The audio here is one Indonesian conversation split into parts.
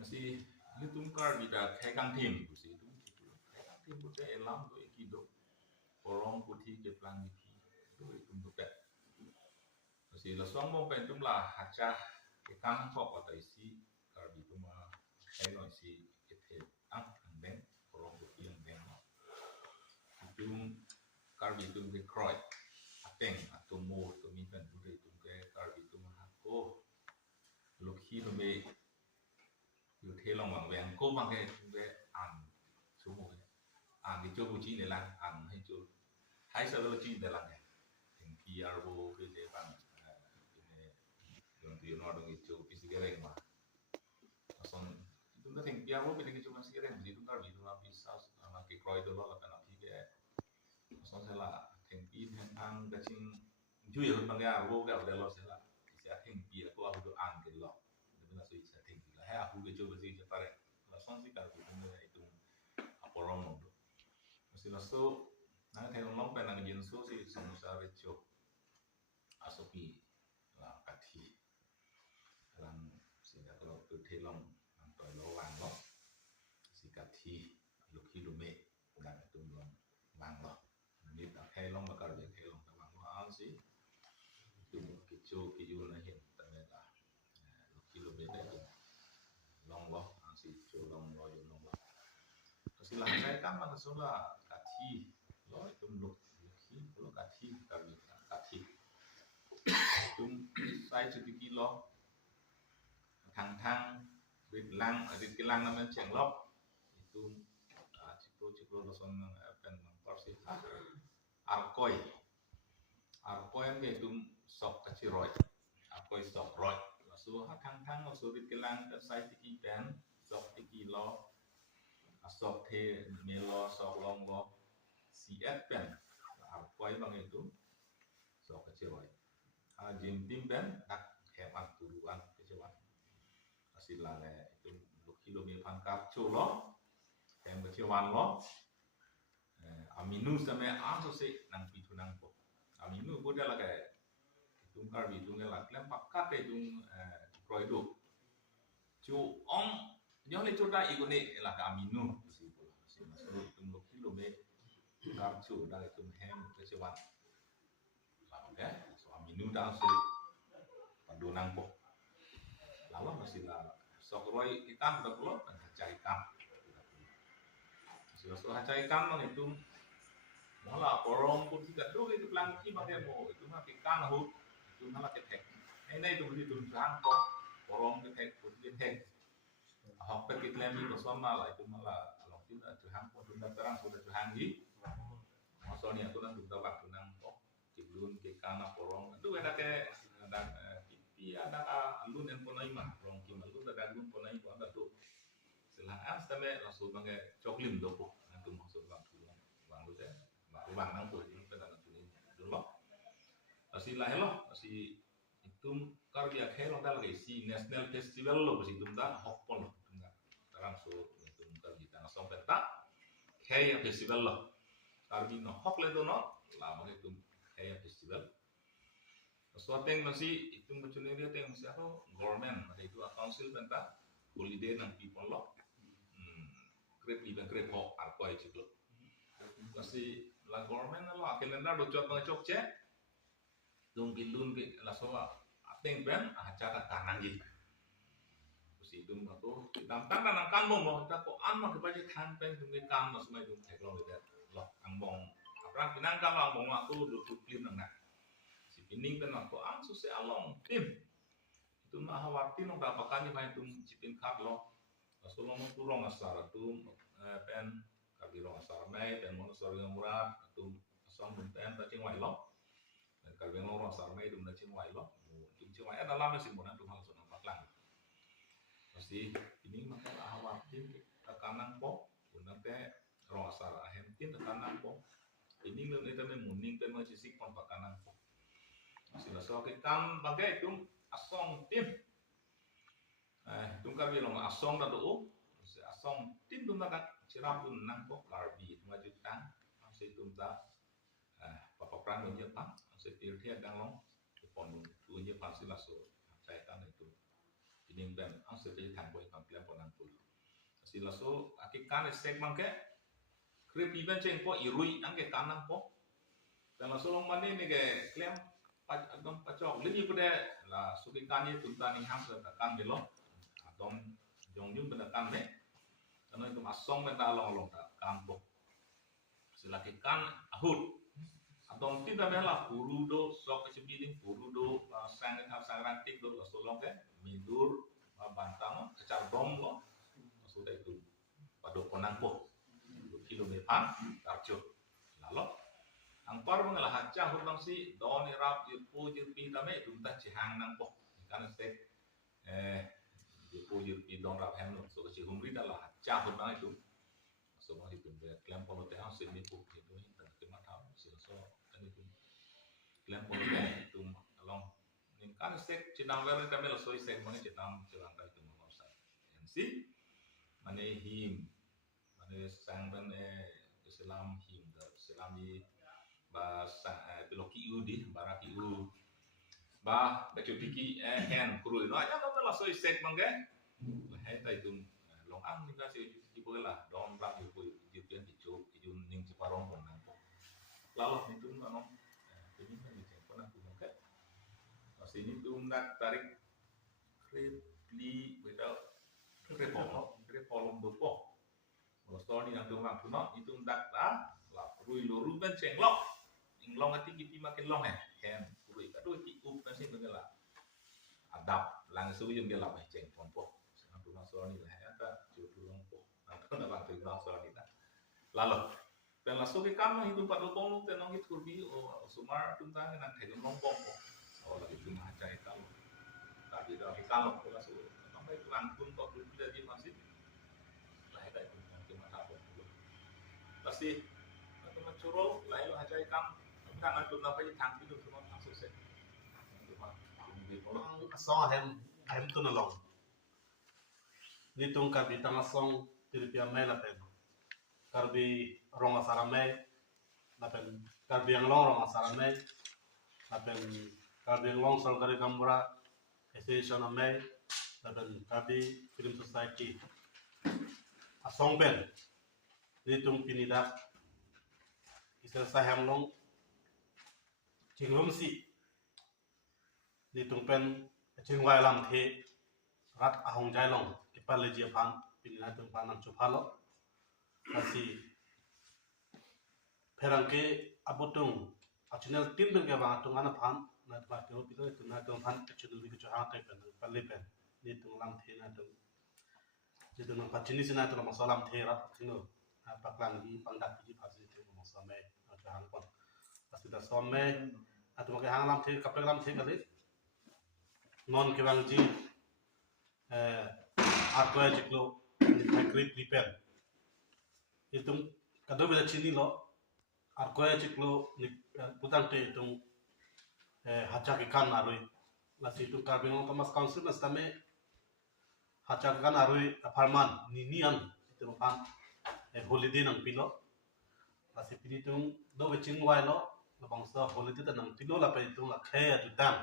Masih litung kar bida kai kang tim kusi itu kai kang tim kusi elam tu ikido porong kuti ke plang iki itu tu pek masih la suang mo pen tum la hacha ke kang kok atau isi kar bitu ma kai no isi ke ang ben porong kuti ang ben itu kar bitu ke kroy ateng atau mo tu mi pen tu itu ke kar bitu ma ko lokhi no meอยู่เทลองหวังแหวงก็บางแค่เวอ่านสมมติอ่านที่โจกุจิในหลังอ่านให้โจไฮเซอร์โลจีในหลังเนี่ยถึง PRO คือเรื่องini yang tu yang orang itu pisi gereng mah asal itu kanถึง PRO เป็นyang cuma gereng jadi itu kan itu lah bisa anak kikroy itu loh kan nanti kayak asal sayaถึงปีทางกระชิงช่วยคนบางอย่างรู้ก็udah loh saya bisaถึงปีaku aku tuhอ่านกันหรอกna so isa ting la ha hu ge jo basi je pare la son si kar ku ne itu aporong no masi la so na te no pe na ngin so si samusa re cho asopi la kathi lang si da lo tu te long ang toi lo wang lo si kathi lu ki lu me na tu long wang lo ni ta kai long ba kar je kai long ta wang lo an si tu ki cho ki yu na hin ta me da kilometer long lo si cho long lo yo long lo kasi lah saya kan mana sola kathi lo itu luk ki lo kathi kami kathi tum sai sedikit kilo thang di lang naman ceng lop itu cikro lo son pen porsi arkoy yang itu sok kaciroy arkoy sok roy so thang so di kelang sai tiki pen sok tiki lo asok the melo sok long lo CF pen arkoy bang itu sok kecewa jim tim pen tak hemat turuan kecewa asila le itu kilometer pangkat lo yang kecewa lo aminu sama aso se nang pitu nang po aminu boda la kayak tung kar bi tung la klem pakat itu kroy do chu ong nyo le chota igone la ka aminu si po si masuk tung lo kilometer kar chu da tung hem kecewa la oke so aminu da se padonang po lalu masih la sok roy ikan udah pulau dan cari ikan sudah cari ikan man itu malah porong pun tidak tuh itu pelangki pakai mau itu mah ikan hut itu malah ketek ini itu begitu tulang kok porong ketek pun ketek hok pergi klemi bersama malah itu malah kalau tidak tuhan pun sudah terang sudah tuhan di maksudnya itu kan sudah waktu nang kok cibun ikan porong itu ada kayak ada alun yang pernah imah rong kim alun ada alun pernah imah ada tuh selang sampai langsung pakai coklim dopo itu maksud waktu bang itu ya bang nang tuh itu pada waktu ini dulu masih lah lo masih itu karya kayak lo lagi si national festival lo masih itu dah hokpon lo sekarang so itu kan kita langsung petak kayak festival lo karena no hok le tuh no lama itu kayak festival sesuatu yang masih itu macamnya dia yang masih apa government ada itu council tentang holiday nang people lo krep event krep hok apa itu lo masih la government lo akhirnya dah docok ngecok cek dungkin la soa apa yang ben acara kanan gitu masih itu aku tentang kanan kan mau tak kok an mah kebaca kan pen dungkin kan mas semua itu cek lo gitu lo angbong apa pinang kan lo angbong aku duduk clean nang ini kan aku susah along tim itu mah khawatir nong dapakannya main tum cipin kap lo langsung lo turun asar tuh pen kabiro asar mai pen mau asar yang murah tuh asam pen tak cing lo dan kabiro lo asar mai tuh tak cing lo cing wai ada lama sih mau tuh langsung nampak lang masih ini maka khawatir tekanan pok guna teh ro asar ahem tin tekanan pok ini lo itu memuning pen masih sik pon tekanan pok masih lah soal ikan bagai itu asong tim tungkar bilang asong dan doa asong tim tungkar cerah pun nang pok larbi majukan masih tungkar paparan menyepak masih tirtian dan long pon tuanya pasti lah so saya kan itu ini dan masih jadi tangguh ikan pilihan pon nang sila so aki kan sek mangke krip iban ceng po irui angke kanan po dan laso long mane ni ke klem adom pacok lini pada la suki kan ye tuntani ham ke kan gelo adom jong jung pada kan ne karena itu masong benda long kan po sila ki kan ahut adom tidak bela purudo sok kesebiling purudo sang rantik do laso long ke midur bantang acar dom lo sudah itu pada konang po kilometer tarjo lalu angkor mengalah haca hurang si don irap yupu yupi kami dunta cihang nang po karena stek yupu yupi don rap hem lo so si humri dalah haca hurang itu so mau itu klaim polo teh sini po itu ini terima tahu si so kan itu klaim polo teh itu along kan stek cinang ver kami lo so stek mana cinang cilang itu mau sa si mane him mane sang ben Islam him da Islam di ba piloki udi baraki u ba becu piki hen kru no aya no la so isek mangge he ta itu long ang ni kasi di bola don rak yu di pian di chop ijun ning ci parong pon nang lalu itu no ini kan di tempo na mangge sini tu nak tarik kripli without krepolong dopo kalau story yang tuh mampu no itu ndak lah rui loru ben cenglok inglong hati kita makin long kan rui aduh itu pasti mengelak adab langsung yang dia lah ceng pompo sekarang tuh story lah ya tak jodoh lompo nanti nak tuh story kita lalu dan langsung ke kamar itu 4 lopong lu tenong itu kurbi sumar tuntang nang kayak lompong oh lagi cuma aja itu tapi dah kita lompong langsung sampai itu langsung kok belum jadi masih pasti atau mencurul lalu aja ikan kan ada beberapa yang tangki itu semua langsung set song hem tu nolong ni tung kabi tanga song tiripia mai la pen karbi ronga saramai la pen karbi yang long ronga saramai la pen karbi yang long sal dari Gambura association mai la pen karbi film society asong pen ni tung pinida isel saham long jinglum si ni tung pen jingwai lam the rat ahong jai long kipal le pan pinida tung pan nam chupalo asi perangke abotung achunel tim ben ke ba tung ana pan na ba ke pilo tu na tung pan achunel bi chu ha tai pen palle pen ni tung lam the na tung ni tung pa chini sina tung masalam the rat thino paklang di pangdak di pasi itu mau sampai ada hangpon pas sudah sampai atau mungkin hang lam the kapel lam the kali non kebang ji atau aja kalau grip repair itu kado bela chini lo atau aja kalau putang te itu haca ikan arui nasi itu karbon Thomas Council nastame haca ikan arui aparman ninian itu kan holiday nang pilo asi pili tung do weching wai lo labang sa holiday ta nang pilo la pa tung la khe atu tang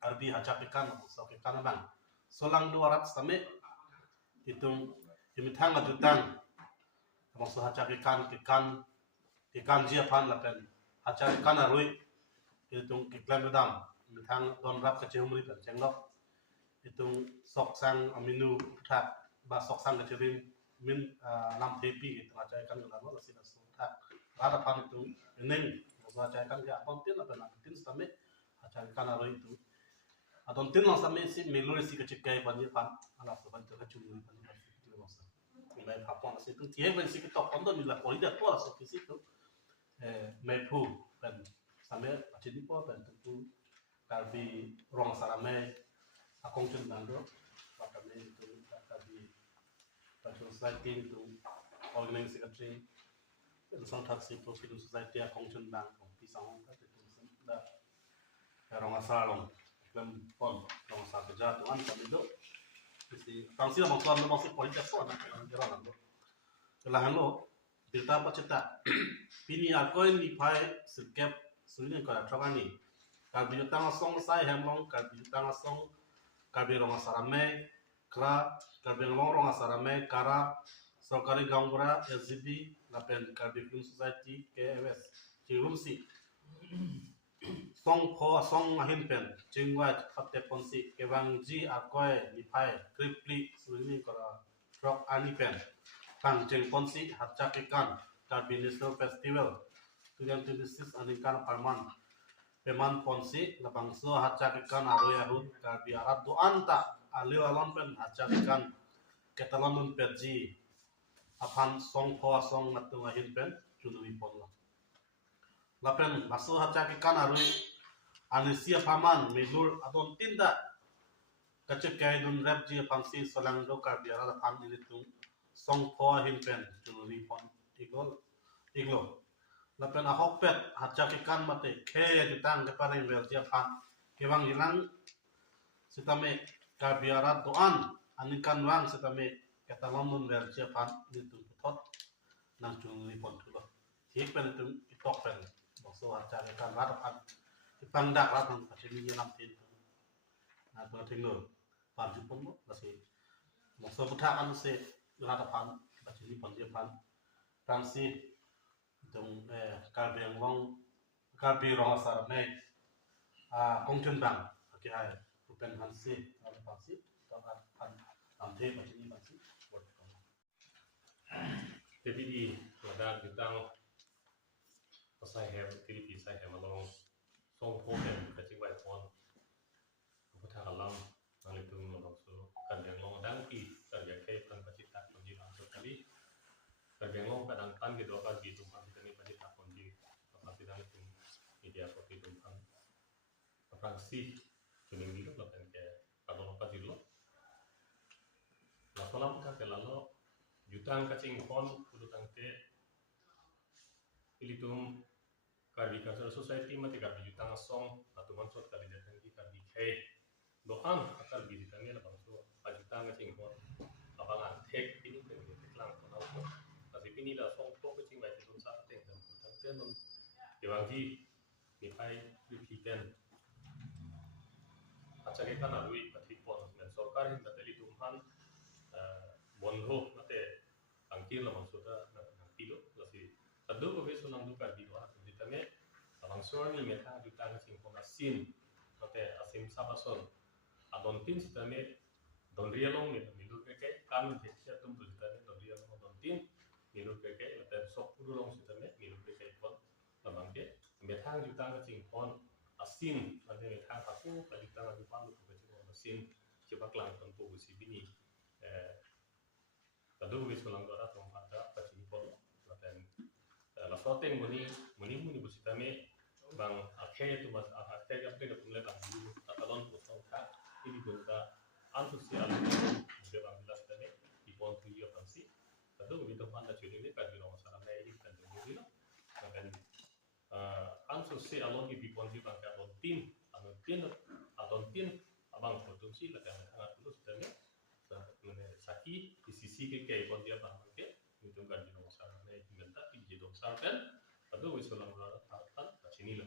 arbi hacha pekan so ke kana bang solang do arat same itung imithang atu tang labang sa hacha pekan jia pan la pen hacha pekan aroi itung ke klam dam imithang don rap ka chemuri pen chenglok itung sok sang aminu thak ba sok sang ka chebim min lam tepi itu aja kan ngelalu masih nasuta rada pan itu neng mau aja kan ya abang tin apa nak tin sampai aja kan aro itu atau tin lang sampai si melori si kecik kayak banyak pan alas ban tu kecil ni pan itu masa mulai apa masih itu tiap ban si kita pondok ni lah politik tu alas di situ mepu dan sampai aja di po dan tentu kalbi ruang sarame akong cun bando pada itu tadi society itu organisasi secretary sang taksi profil society a kongchun bang kong pisang ka itu da rong asalong klem pon rong sa kerja tuan kami do isi tangsi la mangsuan no masih politik so na jalan lo kelahan lo cerita apa cerita pini aku ni pai sikap sulit ka tragani kabi tang song sai hamlong kabi tang song kabi rong asarame Kra Karbeng Longrong Asarame Kara Sorkari Gangbura SGB Lapen Karbeng Society KFS Chirumsi Song Po Song Hinpen Chingwat Fatte Ponsi Kewang Ji Akoy Nipai Kripli Suni Kora Frog Anipen Tang Cheng Ponsi Hatchakikan Karbeng National Festival 2026 Anikan Parman Peman Ponsi Labangso Hatchakikan Aroyahut Karbi Arat Doanta Alio Alon Pen Hatchakikan Ketalon Perji Apan Song Po Song Matunga Hinpen Junui Ponla Lapen Maso Hatchakikan Aroy Anisia Paman Melur Adon Tinda Kacik Dun Repji Pansi Solangdo Karbi Arat Pan Ilitung Song Po Hinpen Junui Pon Iglo Lapen ahok pet Hatchakikan mate kaya ditang keparing Belgia pan kewang hilang sitame kabiarat doan anikan wang sitame ketalon Belgia pan itu putot nang juli pon tulo hik pen itu itok pen bangso Hatchakikan ratapan ipangdak ratang pasini yelam tin na to tinglo pan jupon mo kasi bangso putakan se ratapan pasini pon dia pan Fransi dong Karbeng Long Karbi Rong Asar Meg Kongchun Bang Akhirnya Rupen Hansi Hansi Tangan Ante Macini Hansi Jadi di ladang bintang pasai hem Filipi pasai hem along song poken kacing white pon putar alam nang itu melongso Karbeng Long dangki Karbeng kai pan pacita konji langsung kali Karbeng Long kadang pan gitu apa gitu pan kita ni pacita konji apa sidang itu media kopi tumpang apa sih kuning gitu lah kan kayak kalau apa dulu lah kalau kita lalu jutang kacing pon kudu tangke ilitum Karbi Cultural Society mati karbi jutang song atau mansot kali datang di karbi kai doan akal bi ditangnya lah bangso pajutang kacing pon apa ngan tek ini kan teklang kenal pun tapi ini dah song to kacing baik itu satu teng dan tangke non dewangi nipai dipikan Hatchakikan alui pati pon dan sorkar hinda tali tumhan bonho mate angkir la maksudnya nang tilo lasi adu ko beso nang duka di doa ditame langsung ni meta jutang sing asin mate asim sabason adon tin sitame don rialong ni milu keke kan dekya tum ditame don rialong don tin milu keke mate sok purulong sitame milu keke pon lamangke meta jutang sing pon asin mate meta aku jutang adu pan ko beso asin coba klang tempo si bini Tadu wis ulang dora tong pada pacini pon laten la sorteng muni busitame bang akhe tu mas akhe jape ke pule bang dulu atalon potong ka ini bonta antusial de bang bilas tane di pon tu yo pansi tadu wi to panda chuni ne ka dino sara mai di kan dulu no laten antusial alon di pon di bang ka adon tin abang potong si laten hangat dulu tane saki di sisi ke kai pon dia bang ke itu kan di nomor sana tinggal tak di nomor sana kan aduh wis ulang ulang tan sini lah